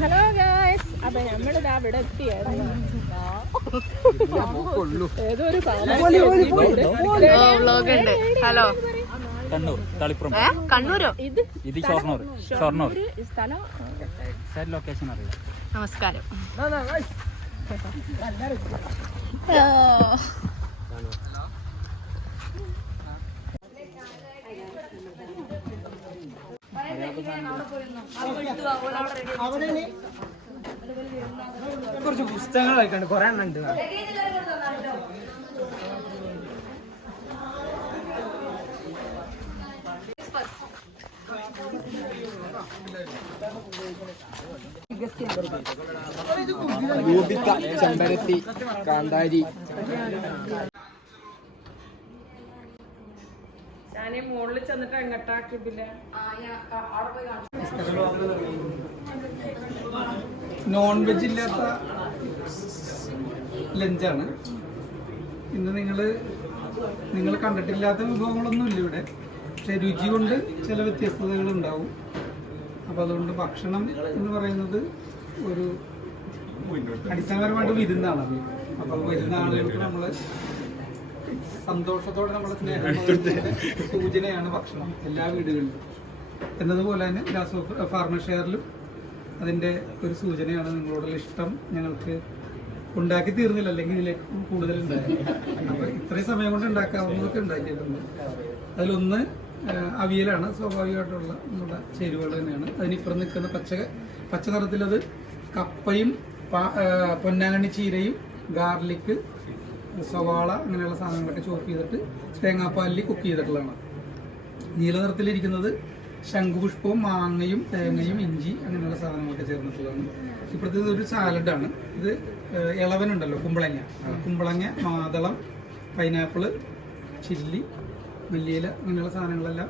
Hello guys, അപ്പൊ നമ്മളിതാ ഇവിടെ എത്തിയായിരുന്നു. ഏതൊരു ഹലോ കണ്ണൂർ തളിപ്പുറം കണ്ണൂരോ ഇത് ഷൊർണൂർ ഷൊർണൂർ സ്ഥലം ലൊക്കേഷൻ അറിയാം. നമസ്കാരം. കുറച്ച് പുസ്തകങ്ങൾ വായിക്കണ്ട്, കുറെ എണ്ണം ഉണ്ട്. രൂപിക്ക, ചെമ്പരത്തി, കാന്താരി. ഞാനീ മുകളിൽ ചെന്നിട്ട് എങ്ങോട്ടാക്കിയില്ല. നോൺ വെജ് ഇല്ലാത്ത ലഞ്ചാണ് ഇന്ന്. നിങ്ങൾ കണ്ടിട്ടില്ലാത്ത വിഭവങ്ങളൊന്നും ഇല്ല ഇവിടെ, പക്ഷെ രുചി കൊണ്ട് ചില വ്യത്യസ്തതകൾ ഉണ്ടാവും. അപ്പം അതുകൊണ്ട് ഭക്ഷണം എന്ന് പറയുന്നത് ഒരു അടിസ്ഥാനപരമായിട്ട് വിരുന്നാണ്. അപ്പം വരുന്ന ആളുകൾക്ക് നമ്മൾ സന്തോഷത്തോടെ നമ്മളെ സ്നേഹം സൂചനയാണ് ഭക്ഷണം എല്ലാ വീടുകളിലും. എന്നതുപോലെ തന്നെ ഫാർമർ ഷെയറിലും അതിൻ്റെ ഒരു സൂചനയാണ്. നിങ്ങളോടുള്ള ഇഷ്ടം ഞങ്ങൾക്ക് ഉണ്ടാക്കി തീർന്നില്ല, അല്ലെങ്കിൽ ഇതിലേക്ക് കൂടുതൽ ഉണ്ടായി. അപ്പോൾ ഇത്രയും സമയം കൊണ്ട് ഉണ്ടാക്കാവുന്നതൊക്കെ ഉണ്ടാക്കിയിട്ടുണ്ട്. അതിലൊന്ന് അവിയലാണ്. സ്വാഭാവികമായിട്ടുള്ള നമ്മുടെ ചേരുവകൾ തന്നെയാണ്. അതിനിപ്പുറം നിൽക്കുന്ന പച്ച നിറത്തിലത് കപ്പയും പൊന്നാങ്കണ്ണി ചീരയും ഗാർലിക്ക്, സവാള അങ്ങനെയുള്ള സാധനങ്ങളൊക്കെ ചോപ്പ് ചെയ്തിട്ട് തേങ്ങാപ്പാലിൽ കുക്ക് ചെയ്തിട്ടുള്ളതാണ്. നീല നിറത്തിലിരിക്കുന്നത് ശംഖുപുഷ്പവും മാങ്ങയും തേങ്ങയും ഇഞ്ചി അങ്ങനെയുള്ള സാധനങ്ങളൊക്കെ ചേർന്നിട്ടുള്ളതാണ്. ഇപ്പോഴത്തേത് ഒരു സാലഡാണ്. ഇത് ഇളവനുണ്ടല്ലോ, കുമ്പളങ്ങ, മാതളം, പൈനാപ്പിള്, ചില്ലി, മല്ലിയില അങ്ങനെയുള്ള സാധനങ്ങളെല്ലാം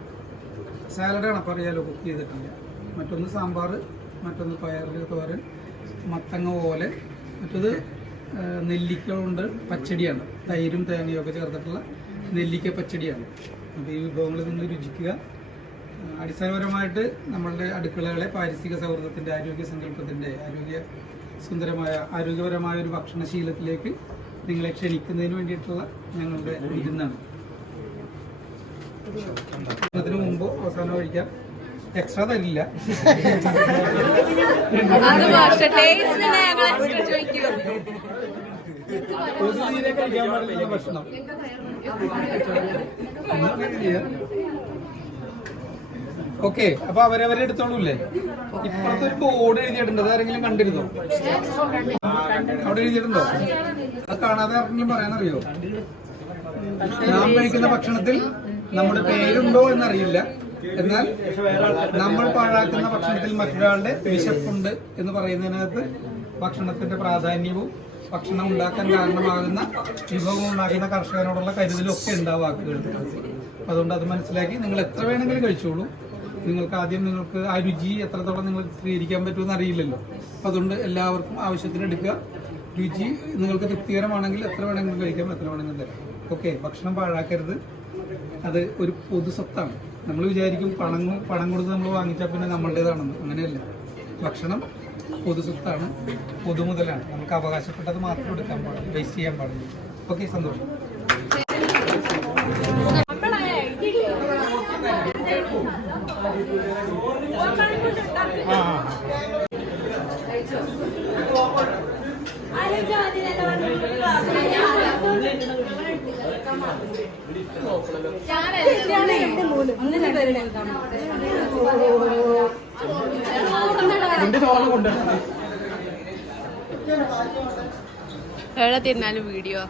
സാലഡാണ്. അപ്പോൾ അറിയാലോ, കുക്ക് ചെയ്തിട്ടില്ല. മറ്റൊന്ന് സാമ്പാർ, മറ്റൊന്ന് പയറിൽ തോരൻ, മത്തങ്ങ പോലെ, മറ്റത് നെല്ലിക്ക കൊണ്ട് പച്ചടിയാണ്. തൈരും തേങ്ങയും ഒക്കെ ചേർത്തിട്ടുള്ള നെല്ലിക്ക പച്ചടിയാണ്. അപ്പോൾ ഈ വിഭവങ്ങളിൽ നിന്ന് രുചിക്കുക. അടിസ്ഥാനപരമായിട്ട് നമ്മളുടെ അടുക്കളകളെ പാരിസ്ഥിതിക സൗഹൃദത്തിൻ്റെ, ആരോഗ്യ സങ്കല്പത്തിൻ്റെ, ആരോഗ്യപരമായ ഒരു ഭക്ഷണശീലത്തിലേക്ക് നിങ്ങളെ ക്ഷണിക്കുന്നതിന് വേണ്ടിയിട്ടുള്ള ഞങ്ങളുടെ വിരുന്നാണ്. ഭക്ഷണത്തിന് മുമ്പോ അവസാനം കഴിക്കാം. എക്സ്ട്രാ തരില്ല. കഴിക്കാൻ പാടില്ല ഭക്ഷണം. ഓക്കെ, അപ്പൊ അവരവരെ എടുത്തോളൂല്ലേ? ഇപ്പുറത്തെ ഒരു ബോർഡ് എഴുതിയിട്ടുണ്ട്, അതാരെങ്കിലും കണ്ടിരുന്നോ? അവിടെ എഴുതിയിട്ടുണ്ടോ? അത് കാണാതെ ആർക്കെങ്കിലും പറയാനറിയോ? നാം കഴിക്കുന്ന ഭക്ഷണത്തിൽ നമ്മുടെ പേരുണ്ടോ എന്നറിയില്ല, എന്നാൽ നമ്മൾ പാഴാക്കുന്ന ഭക്ഷണത്തിൽ മറ്റൊരാളുടെ വിശപ്പുണ്ട് എന്ന് പറയുന്നതിനകത്ത് ഭക്ഷണത്തിന്റെ പ്രാധാന്യവും ഭക്ഷണം ഉണ്ടാക്കാൻ കാരണമാകുന്ന വിഭവം ഉണ്ടാക്കുന്ന കർഷകനോടുള്ള കരുതലും ഒക്കെ ഉണ്ടാവും വാക്കുകൾ. അതുകൊണ്ട് അത് മനസ്സിലാക്കി നിങ്ങൾ എത്ര വേണമെങ്കിലും കഴിച്ചോളൂ. നിങ്ങൾക്ക് ആ രുചി എത്രത്തോളം നിങ്ങൾക്ക് സ്വീകരിക്കാൻ പറ്റുമെന്ന് അറിയില്ലല്ലോ. അപ്പം അതുകൊണ്ട് എല്ലാവർക്കും ആവശ്യത്തിന് എടുക്കുക. രുചി നിങ്ങൾക്ക് തൃപ്തികരമാണെങ്കിൽ എത്ര വേണമെങ്കിലും കഴിക്കാം, എത്ര വേണമെങ്കിലും തരാം. ഓക്കെ, ഭക്ഷണം പാഴാക്കരുത്. അത് ഒരു പൊതു സ്വത്താണ്. നമ്മൾ വിചാരിക്കും പണം കൊടുത്ത് നമ്മൾ വാങ്ങിച്ചാൽ പിന്നെ നമ്മളുടേതാണെന്ന്. അങ്ങനെയല്ല. ഭക്ഷണം പൊതു സ്വത്താണ്, പൊതുമുതലാണ്. നമുക്ക് അവകാശപ്പെട്ടത് മാത്രം എടുക്കാൻ പാടില്ല, വേസ്റ്റ് ചെയ്യാൻ പാടില്ല. ഓക്കെ, സന്തോഷം. എവിടെ തിന്നാലും video.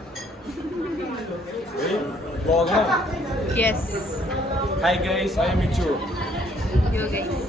Yes. Hi guys, I am Michu. You guys.